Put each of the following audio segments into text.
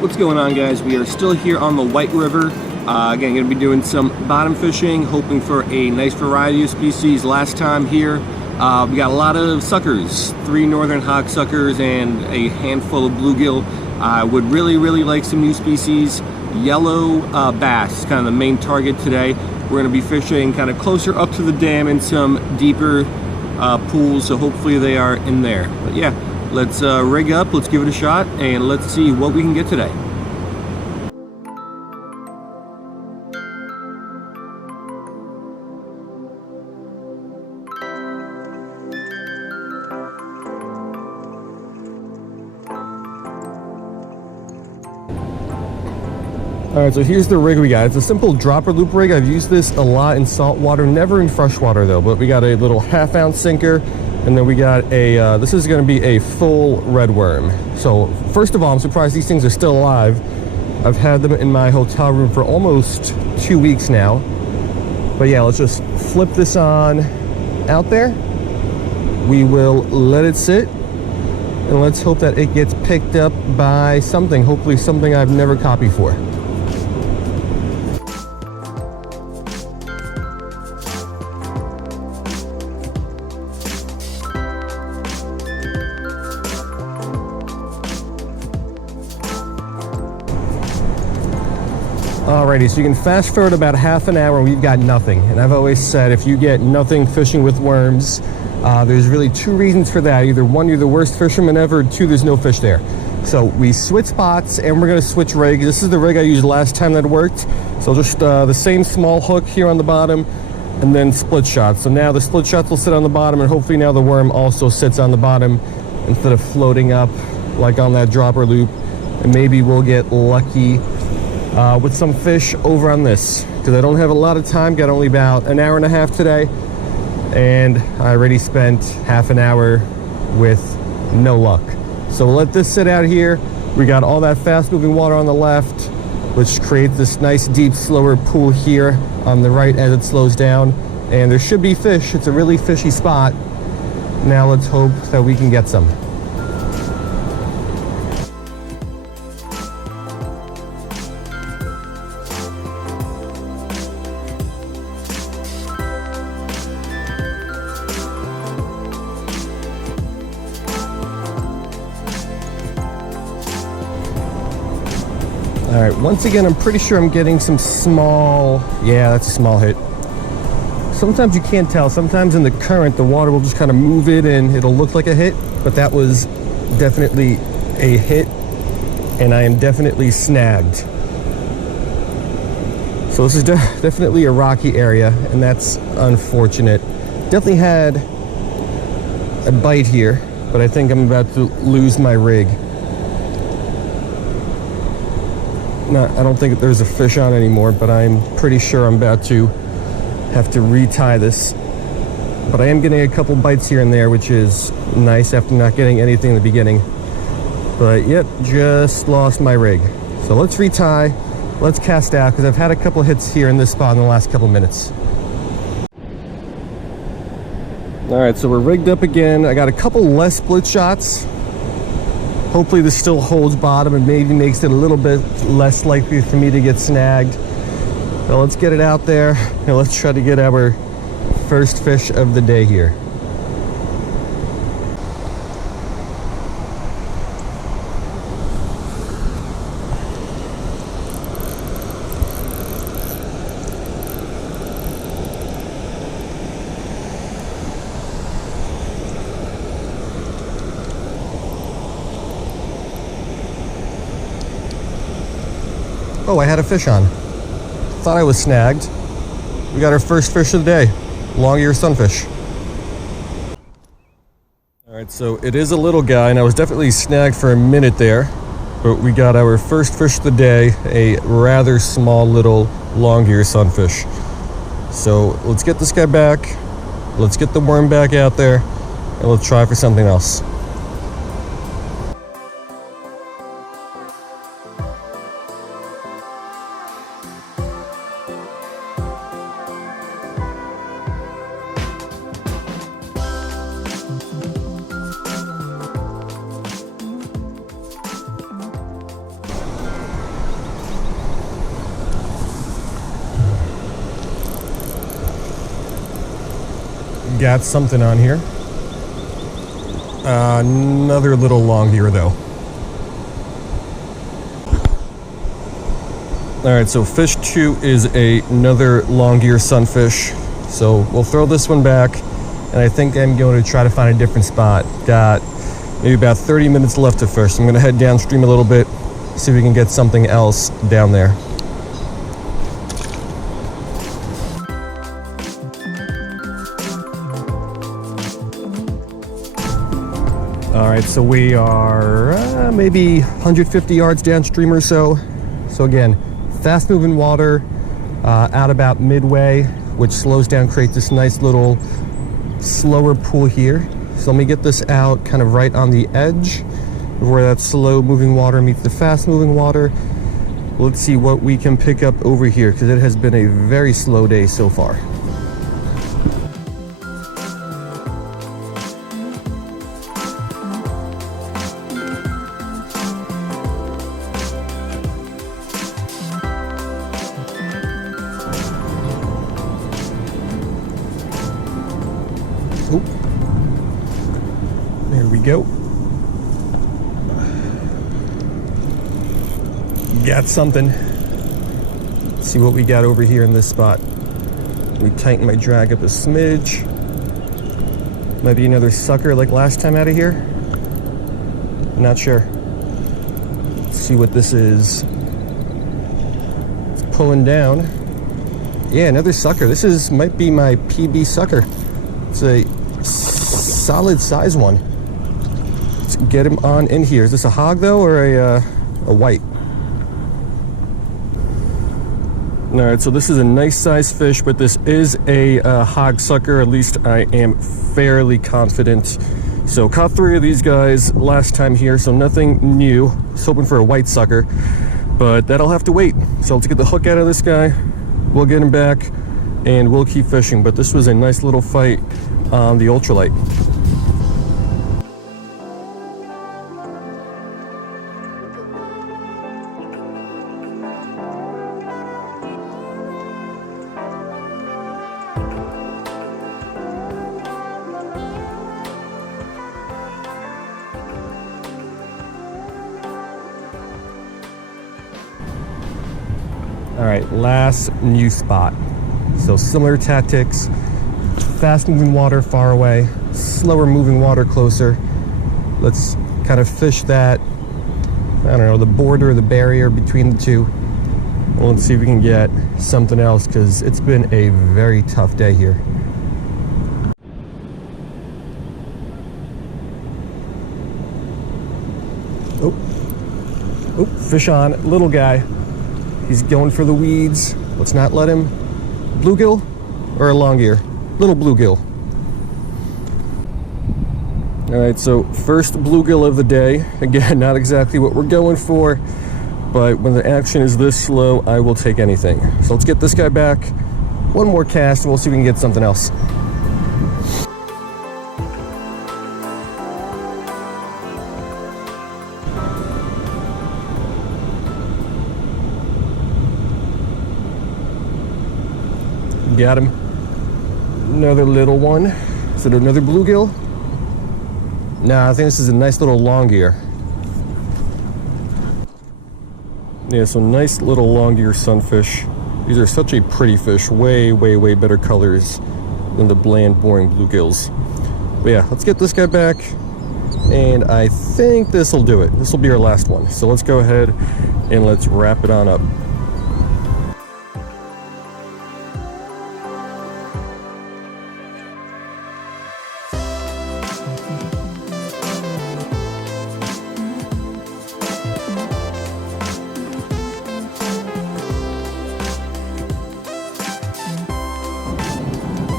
Alright, what's going on, guys? We are still here on the White River. Again, going to be doing some bottom fishing, hoping for a nice variety of species. Last time here, we got a lot of suckers, 3 northern hawk suckers and a handful of bluegill. I would really like some new species. Yellow bass is kind of the main target today. We're going to be fishing kind of closer up to the dam in some deeper pools, so hopefully they are in there. But yeah, let's rig up, let's give it a shot, and let's see what we can get today. Alright, so here's the rig we got. It's a simple dropper loop rig. I've used this a lot in saltwater, never in freshwater though, but we got a little half-ounce sinker, and then we got a, this is going to be a full red worm. So first of all, I'm surprised these things are still alive. I've had them in my hotel room for almost 2 weeks now. But yeah, let's just flip this on out there. We will let it sit, and let's hope that it gets picked up by something, hopefully something I've never caught before. Alrighty, so you can fast forward about half an hour and we've got nothing. And I've always said if you get nothing fishing with worms, there's really 2 reasons for that. Either 1, you're the worst fisherman ever, 2, there's no fish there. So we switch spots and we're going to switch rigs. This is the rig I used last time that worked. So just the same small hook here on the bottom and then split shots. So now the split shots will sit on the bottom, and hopefully now the worm also sits on the bottom instead of floating up like on that dropper loop. And maybe we'll get lucky with some fish over on this, because I don't have a lot of time. Got only about an hour and a half today, and I already spent half an hour with no luck. So we'll let this sit out here. We got all that fast moving water on the left, which creates this nice deep slower pool here on the right as it slows down, and there should be fish. It's a really fishy spot. Now let's hope that we can get some. All right, once again, I'm pretty sure I'm getting some small, yeah, that's a small hit. Sometimes you can't tell. Sometimes in the current, the water will just kind of move it and it'll look like a hit, but that was definitely a hit, and I am definitely snagged. So this is definitely a rocky area, and that's unfortunate. Definitely had a bite here, but I think I'm about to lose my rig. No, I don't think there's a fish on anymore, but I'm pretty sure I'm about to have to retie this. But I am getting a couple bites here and there, which is nice after not getting anything in the beginning. But yep, just lost my rig. So let's retie, let's cast out, because I've had a couple hits here in this spot in the last couple minutes. All right, so we're rigged up again. I got a couple less split shots. Hopefully this still holds bottom and maybe makes it a little bit less likely for me to get snagged. So let's get it out there and let's try to get our first fish of the day here. Oh, I had a fish on. Thought I was snagged. We got our first fish of the day, longear sunfish. All right, so it is a little guy, and I was definitely snagged for a minute there, but we got our first fish of the day, a rather small little longear sunfish. So let's get this guy back, let's get the worm back out there, and let's try for something else. Got something on here. Another little longear though. Alright, so fish 2 is another longear sunfish. So we'll throw this one back, and I think I'm going to try to find a different spot. Got maybe about 30 minutes left to fish. So I'm going to head downstream a little bit, see if we can get something else down there. Alright, so we are maybe 150 yards downstream or so. So again, fast moving water out about midway, which slows down, creates this nice little slower pool here. So let me get this out kind of right on the edge where that slow moving water meets the fast moving water. Let's see what we can pick up over here, because it has been a very slow day so far. Oop. There we go. Got something. Let's see what we got over here in this spot. We tighten my drag up a smidge. Might be another sucker like last time out of here. Not sure. Let's see what this is. It's pulling down. Yeah, another sucker. This might be my PB sucker. It's a solid size one. Let's get him on in here. Is this a hog though, or a white? Alright, so this is a nice size fish, but this is a hog sucker. At least I am fairly confident. So caught 3 of these guys last time here, so nothing new. I was hoping for a white sucker, but that'll have to wait. So let's get the hook out of this guy. We'll get him back and we'll keep fishing. But this was a nice little fight on the ultralight. All right, last new spot. So similar tactics, fast moving water far away, slower moving water closer. Let's kind of fish that, I don't know, the border, the barrier between the two. And let's see if we can get something else, because it's been a very tough day here. Oh, fish on, little guy. He's going for the weeds. Let's not let him. Bluegill or a longear? Little bluegill. All right, so first bluegill of the day. Again, not exactly what we're going for, but when the action is this slow, I will take anything. So let's get this guy back. One more cast, and we'll see if we can get something else. Got him. Another little one. Is it another bluegill? Nah, I think this is a nice little longear. Yeah, so nice little longear sunfish. These are such a pretty fish. Way, way, way better colors than the bland, boring bluegills. But yeah, let's get this guy back. And I think this will do it. This will be our last one. So let's go ahead and let's wrap it on up.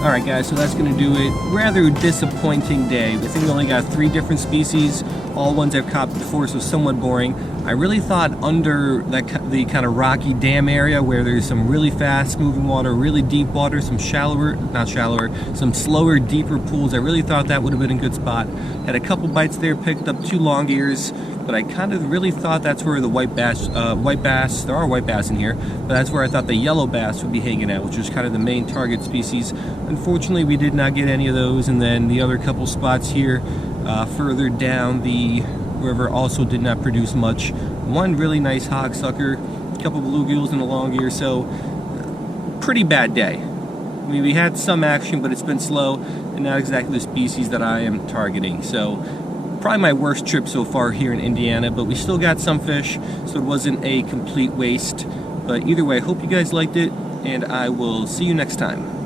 Alright guys, so that's going to do it. Rather disappointing day. I think we only got 3 different species. All ones I've caught before, so somewhat boring. I really thought under the kind of rocky dam area where there's some really fast moving water, really deep water, some some slower, deeper pools. I really thought that would have been a good spot. Had a couple bites there, picked up 2 longears, but I kind of really thought that's where the white bass, there are white bass in here, but that's where I thought the yellow bass would be hanging out, which was kind of the main target species. Unfortunately, we did not get any of those, and then the other couple spots here further down the river also did not produce much. One really nice hog sucker, a couple bluegills and a longear, so pretty bad day. I mean, we had some action, but it's been slow and not exactly the species that I am targeting. So probably my worst trip so far here in Indiana, but we still got some fish, so it wasn't a complete waste. But either way, I hope you guys liked it, and I will see you next time.